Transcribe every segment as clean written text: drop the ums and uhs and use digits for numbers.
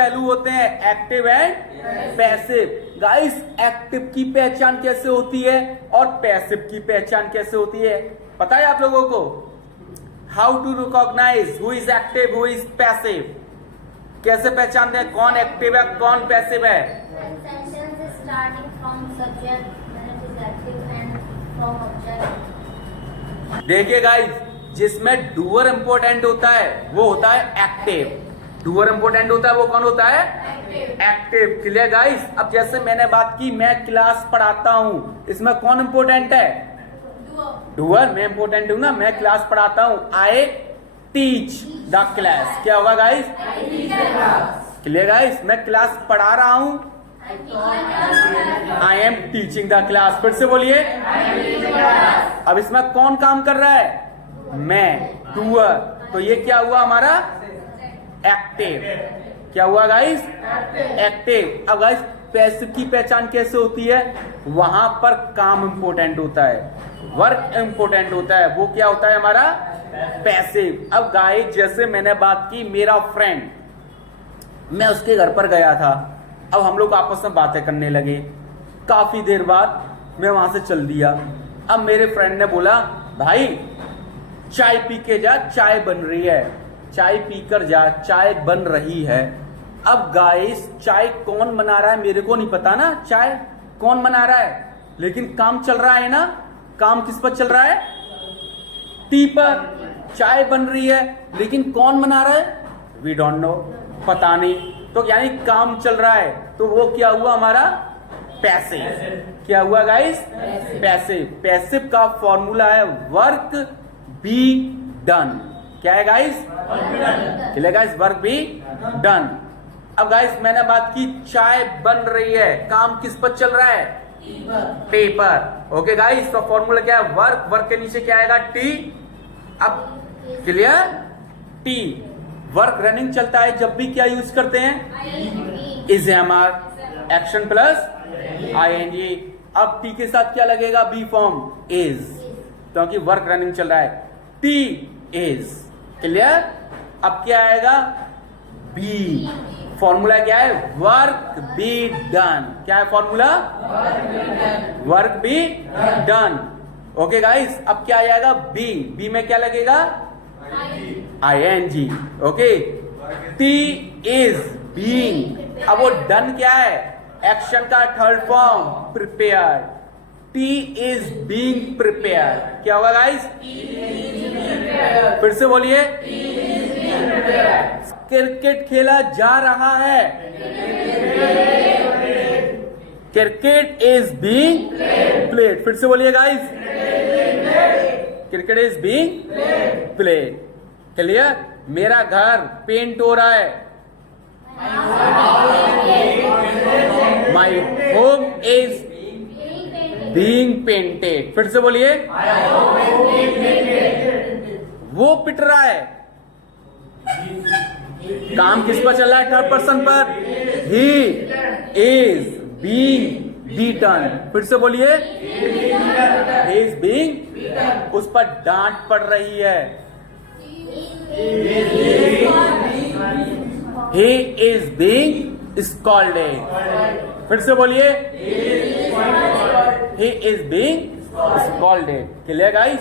पहलू होते हैं, active and passive. Guys active की पहचान कैसे होती है और पैसिव की पहचान कैसे होती है पता है आप लोगों को? How to recognise who is active who is passive? कैसे पहचानते हैं कौन एक्टिव है कौन पैसिव है? देखिए गाइस, जिसमें डूअर इंपोर्टेंट होता है वो होता है एक्टिव। डूअर इंपोर्टेंट होता है वो कौन होता है? एक्टिव। Clear guys? अब जैसे मैंने बात की मैं क्लास पढ़ाता हूं, इसमें कौन इंपोर्टेंट है? डूअर। मैं इंपोर्टेंट हूं ना, मैं क्लास पढ़ाता हूं। I teach the class. क्या होगा गाइस? Clear guys? मैं क्लास पढ़ा रहा हूं, I am teaching the class. फिर से बोलिए। अब इसमें कौन काम कर रहा है? मैं, डूअर। तो ये क्या हुआ हमारा? एक्टिव। क्या हुआ गाइस? एक्टिव। अब गाइस पैसिव की पहचान कैसे होती है? वहां पर काम इंपोर्टेंट होता है, वर्क इंपोर्टेंट होता है, वो क्या होता है हमारा? पैसिव। अब गाइस जैसे मैंने बात की, मेरा फ्रेंड, मैं उसके घर पर गया था, अब हम लोग आपस में बातें करने लगे। काफी देर बाद मैं वहां से चल दिया। अब मेरे फ्रेंड ने बोला, भाई चाय पी के जा, चाय बन रही है। चाय पीकर जा, चाय बन रही है। अब गाइस चाय कौन बना रहा है मेरे को नहीं पता ना, चाय कौन बना रहा है, लेकिन काम चल रहा है ना। काम किस पर चल रहा है? टी पर। चाय बन रही है लेकिन कौन बना रहा है? वी डोंट नो, पता नहीं। तो यानी काम चल रहा है, तो वो क्या हुआ हमारा? पैसिव। क्या हुआ गाइस? पैसिव। पैसिव का फॉर्मूला है वर्क बी डन। क्या है guys? Clear guys? Work be done. अब गाइस मैंने बात की चाय बन रही है, काम किस पर चल रहा है? पेपर। ओके गाइस, तो फॉर्मूला क्या है? वर्क। वर्क के नीचे क्या आएगा? टी। अब क्लियर? टी। वर्क रनिंग चलता है जब भी क्या यूज करते हैं? Is am are, action plus ING. अब टी के साथ क्या लगेगा? बी फॉर्म, इज, क्योंकि वर्क रनिंग चल रहा है। Tea is. क्लियर? अब क्या आएगा? बी। फॉर्मूला क्या है? Work be done. क्या है formula? Work be done. Okay guys, अब क्या आ जाएगा? बी। बी में क्या लगेगा? ING। Okay. T is being. अब वो डन क्या है? एक्शन का third form, prepare. T is being prepare. क्या होगा गाइस? फिर से बोलिए। क्रिकेट खेला जा रहा है। Cricket is being played. फिर से बोलिए guys. Cricket is being played. Clear? मेरा घर पेंट हो रहा है। My home is being painted. फिर से बोलिए। वो पिट रहा है। काम किस पर चल रहा है? थर्ड पर्सन पर। He is being beaten. फिर से बोलिए। ही इज बीइंग, उस पर डांट पड़ रही है। He is being scolded. फिर से बोलिए। He is being scolded. Clear guys?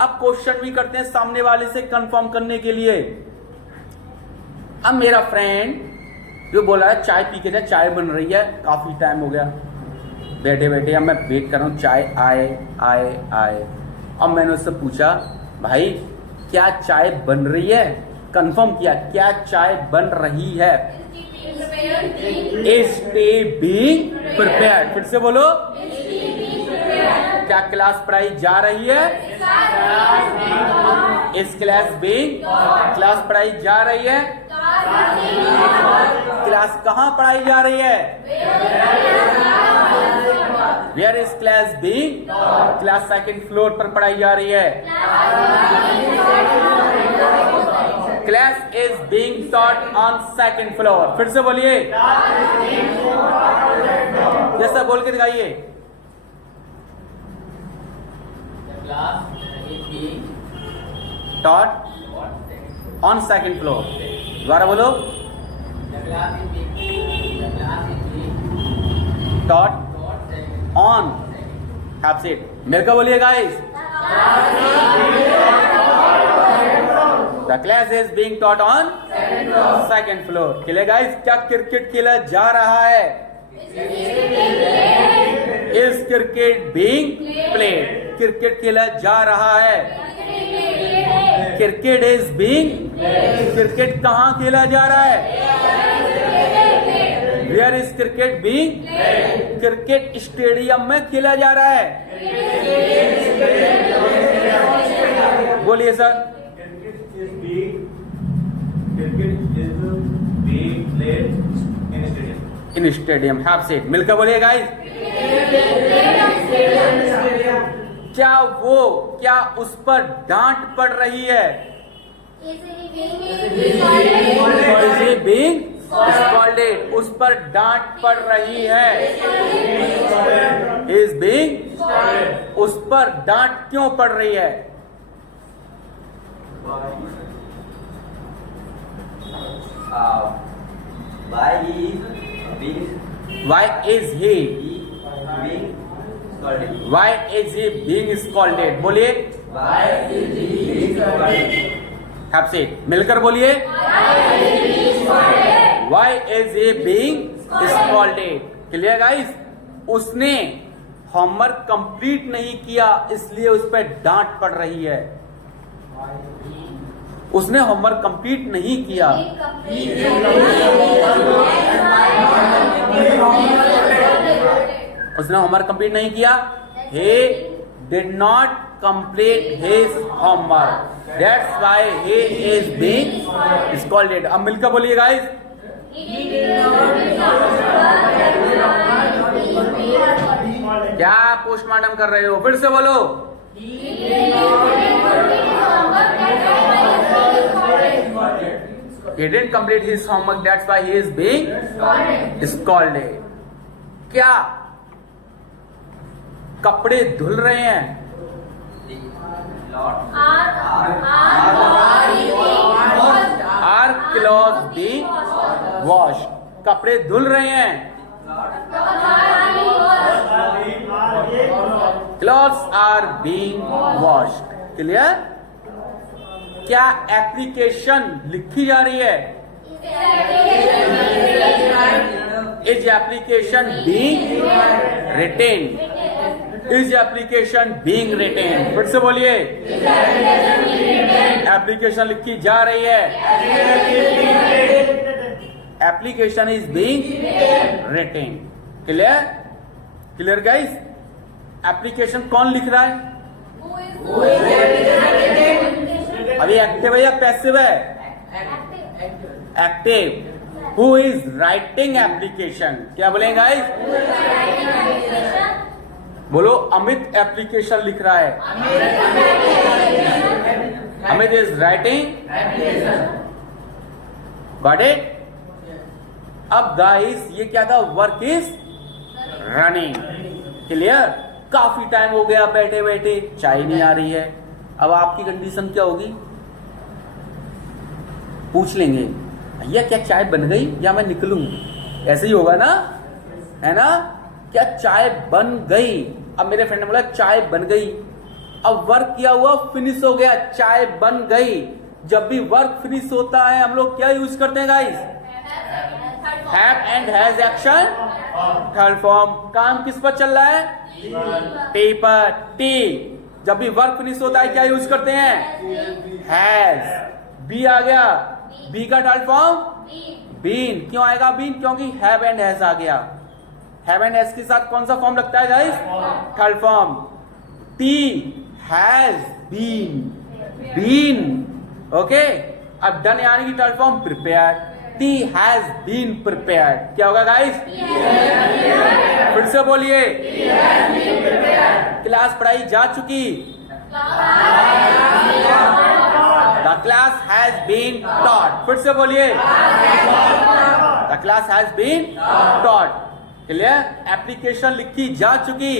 अब क्वेश्चन भी करते हैं सामने वाले से कंफर्म करने के लिए। अब मेरा फ्रेंड जो बोला है चाय पी के जा, चाय बन रही है, काफी टाइम हो गया बैठे बैठे, अब मैं वेट कर रहा हूँ चाय आए आए आए। अब मैंने उससे पूछा, भाई क्या चाय बन रही है? कंफर्म किया, क्या चाय बन रही है? Is T being prepared. फिर से बोलो। क्या क्लास पढ़ाई जा रही है? इस क्लास बीइंग, क्लास पढ़ाई जा रही है। क्लास कहाँ पढ़ाई जा रही है? Where is class being? Class second floor पर पढ़ाई जा रही है। Class is being taught on second floor. फिर से बोलिए। जैसा बोल के दिखाइए। Taught on second floor. दोबारा बोलो। taught on. That's it. मिलकर बोलिए guys. The class is being taught on second floor. Clear guys? क्या क्रिकेट खेला जा रहा है? Is cricket being played? Cricket खेला जा रहा है. Cricket is being. क्रिकेट कहाँ खेला जा रहा है? Where is cricket being? Cricket stadium में खेला जा रहा है. बोलिए sir. In stadium. Have said. मिलकर बोलिए गाइस. क्या उस पर डांट पड़ रही है? Is he being scolded? उस पर डांट पड़ रही है. Is being. उस पर डांट क्यों पड़ रही है? Why is being scolded? Why is he being scolded? बोलिए. Why is he being scolded? Have said. मिलकर बोलिए. Why is he being scolded? Clear guys? उसने होमवर्क कंप्लीट नहीं किया इसलिए उस पर डांट पड़ रही है. उसने होमवर्क कंप्लीट नहीं किया. उसने होमवर्क कंप्लीट नहीं किया. He did not complete his homework. That's why he is being scolded. अब मिलकर बोलिए गाइस. क्या पोस्टमार्टम कर रहे हो? फिर से बोलो. He didn't complete his homework. That's why he is being scolded. क्या कपड़े धुल रहे हैं? Are clothes being washed? कपड़े धुल रहे हैं. Clothes are being washed. Clear? क्या एप्लीकेशन लिखी जा रही है? Is application being written? Is application being written? फिर से बोलिए. एप्लीकेशन लिखी जा रही है. Application is being written. Clear? Clear guys? Application कौन लिख रहा है? अभी एक्टिव है या पैसिव है? Active. Who is writing application? क्या बोलेंगे गाइस? बोलो. अमित एप्लीकेशन लिख रहा है. Amit is writing. Got it? अब गाइस ये क्या था? Work is running. क्लियर? काफी टाइम हो गया बैठे बैठे, चाय नहीं आ रही है. अब आपकी कंडीशन क्या होगी? पूछ लेंगे भैया क्या चाय बन गई या मैं निकलूं? ऐसे ही होगा ना, है ना? क्या चाय बन गई? अब मेरे फ्रेंड ने बोला चाय बन गई. अब वर्क किया हुआ फिनिश हो गया, चाय बन गई. जब भी वर्क फिनिश होता है हम लोग क्या यूज करते हैं guys? Have and has action third form. काम किस पर चल रहा है? टी पर. टी. जब भी वर्क फिनिश होता है क्या यूज करते हैं? हैज. बी आ गया. बी का थर्ड फॉर्म बीन. क्यों आएगा बीन? क्योंकि हैव एंड हैज आ गया. हैव एंड हैज के साथ कौन सा फॉर्म लगता है guys? Third form. Tea has been. Been. Okay. अब डन यानी कि third form prepare. Tea has been prepared. क्या होगा गाइस? फिर से बोलिए. क्लास पढ़ाई जा चुकी. The class has been taught. फिर से बोलिए. The class has been taught. Clear? Application लिखी जा चुकी.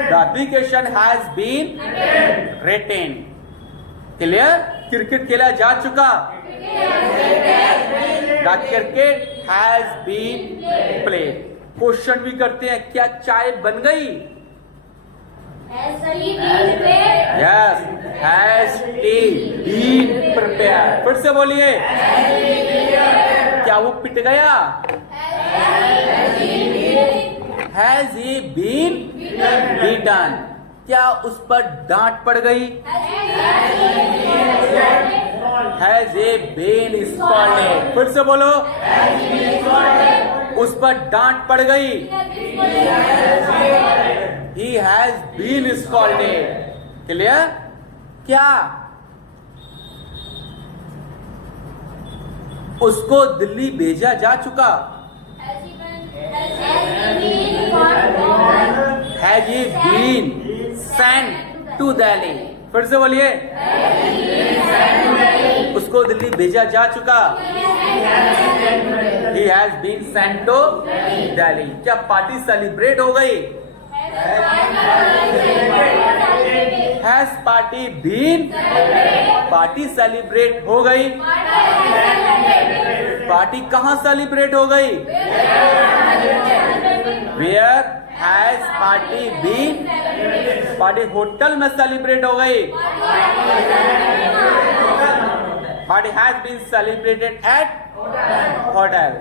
The application has been written. Clear? Cricket खेला जा चुका. The cricket has been played. Question भी करते हैं, क्या चाय बन गई? Yes, has tea been prepare. फिर से बोलिए, क्या वो पिट गया? Has he been beaten. क्या उस पर डांट पड़ गई? Has a been scolded. फिर से बोलो, उस पर डांट पड़ गई। He has been scolded. Clear? क्या उसको दिल्ली भेजा जा चुका? Has he been sent to Delhi. फिर से बोलिए, उसको दिल्ली भेजा जा चुका। He has been sent to Delhi. क्या पार्टी सेलिब्रेट हो गई? Has party been? Party celebrate हो गई। पार्टी कहां सेलिब्रेट हो गई? Where has party been? Party hotel में सेलिब्रेट हो गई। Party has been celebrated at hotel.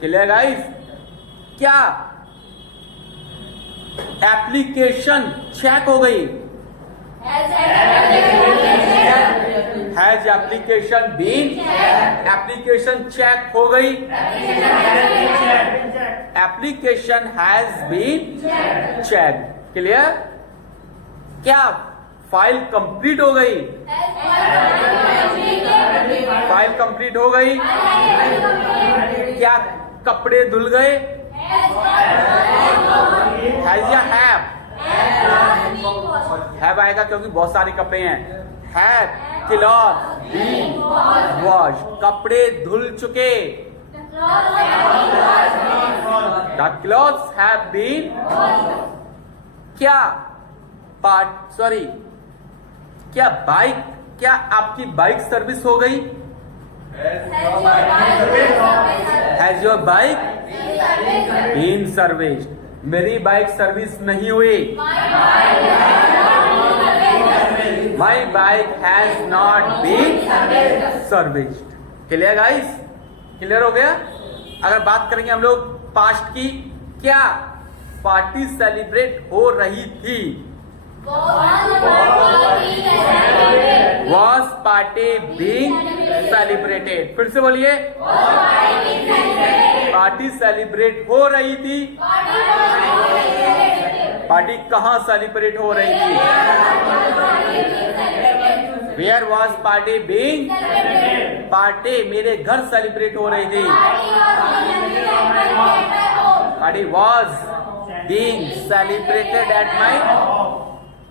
Clear guys? क्या एप्लीकेशन चेक हो गई? Has application been? Application check हो गई। Application has been check. Clear? क्या फाइल कंप्लीट हो गई? फाइल कंप्लीट हो गई। क्या कपड़े धुल गए? हैज या हैव? हैव आएगा क्योंकि बहुत सारे कपड़े हैं। Have cloth been wash. कपड़े धुल चुके। The clothes have been. क्या क्या आपकी बाइक सर्विस हो गई? Has your bike been service? मेरी बाइक सर्विस नहीं हुई। My bike has not been serviced. Clear guys? Clear हो गया? अगर बात करेंगे हम लोग पास्ट की, क्या पार्टी सेलिब्रेट हो रही थी? Was party being celebrated? फिर से बोलिए, पार्टी सेलिब्रेट हो रही थी। पार्टी कहां सेलिब्रेट हो रही थी? Where was party being? Party मेरे घर सेलिब्रेट हो रही थी। Party was being celebrated at my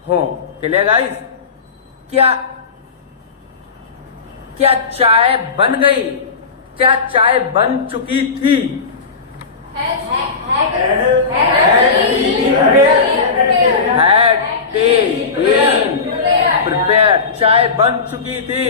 home. Clear guys? क्या चाय बन गई? क्या चाय बन चुकी थी? Had tea been prepared? चाय बन चुकी थी।